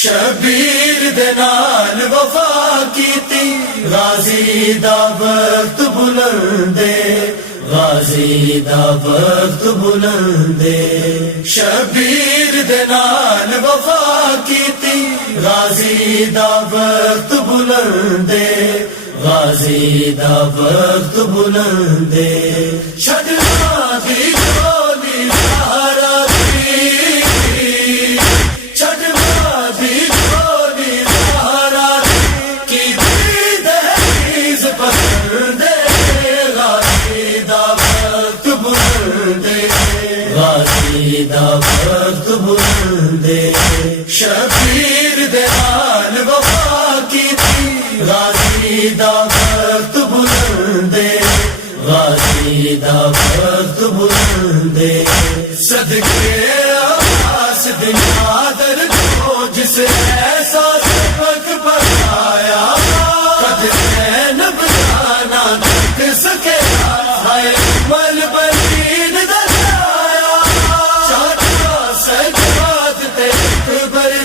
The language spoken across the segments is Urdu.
شبیر دے نال وفا کیتی غازی دا وقت بلندے غازی دا وقت بلندے شبیر دے نال وفا کیتی غازی دا وقت بلندے غازی دا وقت بلندے چھڈنا دی گولی سہارا دی چھڈنا دی گولی سہارا کی دہلیز پسندے غازی دا وقت بلندے غازی دا وقت بلندے شبیر دے نال وفا کیتی غازی دا وقت بلندے غازی دا وقت بلندے صدقے عباس بن عادر کو جس احساس پک پکایا قد زینب جانا تک سکے ہائے مل بلید دلایا چاچا سجاد تے اکبر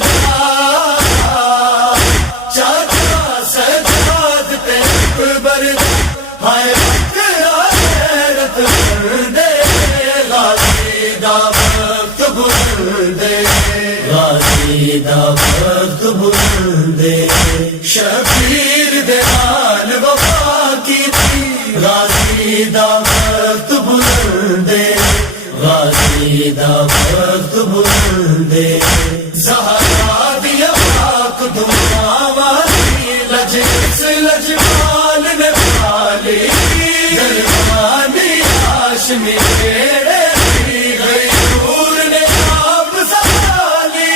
چاچا سجاد تے اکبر ہائے غیرت بلندے غازی دا وقت بلندے غازی دا وقت بلندے شبیر دے نال وفا کیتی غازی دا وقت بلندے غازی دا وقت بلندے زہرا دی پاک دعاواں دی لجس لجپال نے پالی دربانی ہاشمی تیرے گئی دور نے آپ سنبھالی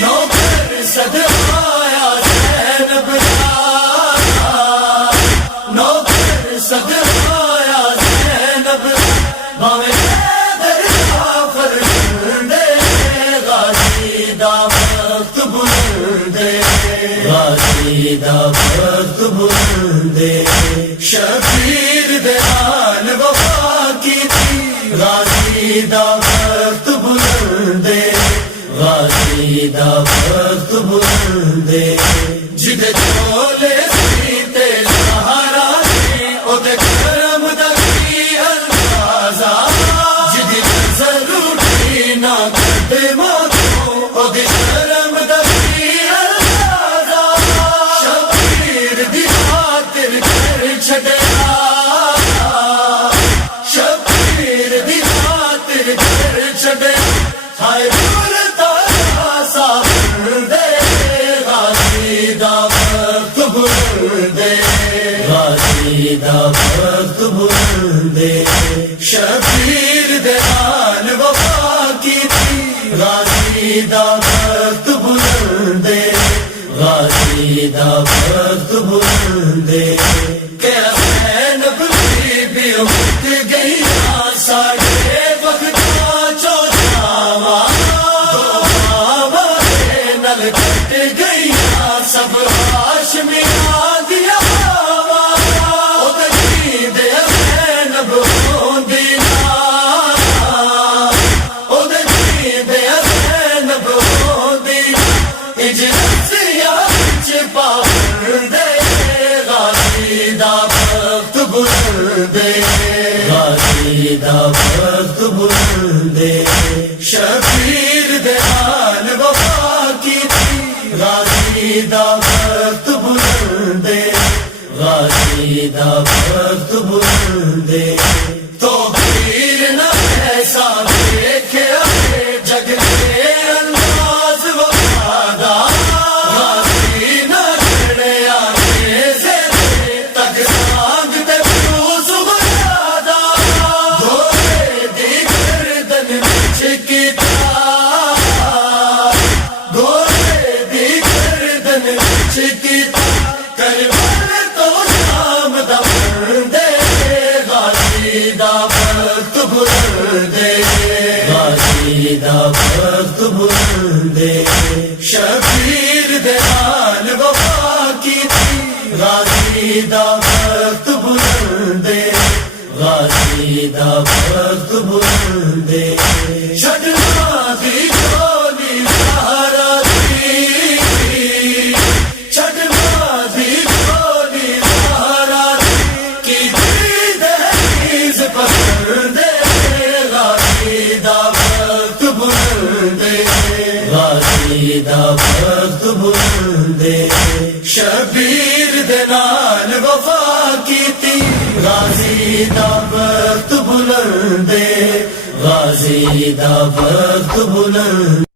نوکر صدقایا زینب نوکر صدقایا زینب باویں حیدر جعفر بلندے غازی دا وقت بلندے غازی دا وقت بلندے شبیر دے نال وفا کیتی غازی دا وقت بلندے غازی دا وقت بلندے جدے چولے سیتے سہارا نے او دے کرم دا کی اندازہ جدی نظر اٹھی نہ کرتے ماتوں او دے کرم دا کی اندازہ شبیر دی خاطر کر چھڈیا شبیر دی خاطر کر چھڈیا ہائے بولتا سا بلندے غازی دا وقت بلندے غازی دا وقت بلندے شبیر دے نال وفا کیتی غازی دا وقت بلندے غازی دا وقت بلندے کہ زینب بی اٹھ گئی ساڑھے وقت چوچاواں دو ماواں نل کٹ گئی سب ہاشمیاں دیا ماواں او دکھی دے زینب ہوندی او دکھی دے زینب ہوندی اجلسیاں وچ پابندے غازی دا وقت بلندے غازی دا وقت بلندے شبیر دے نال وفا کیتی غازی دا وقت بلندے غازی دا وقت بلندے تو پیر نہ ایسا دیکھیا جگ کے انداز وفادا غازی نہ چڑھیا نیزے تک سانگ تے فروز بنادا دھوئے دی گردن وچ کیتا دھوئے دی گردن وچ کیتا کربل تو شام دا بلندے غازی دا وقت بلندے غازی دا وقت بلندے شبیر دے نال وفا کیتی غازی دا وقت بلندے غازی دا وقت بلندے چھڈنا دی گولی سہارا دی غازی دا وقت بلندے شبیر دے نال وفا کیتی غازی دا وقت بلندے غازی دا وقت بلندے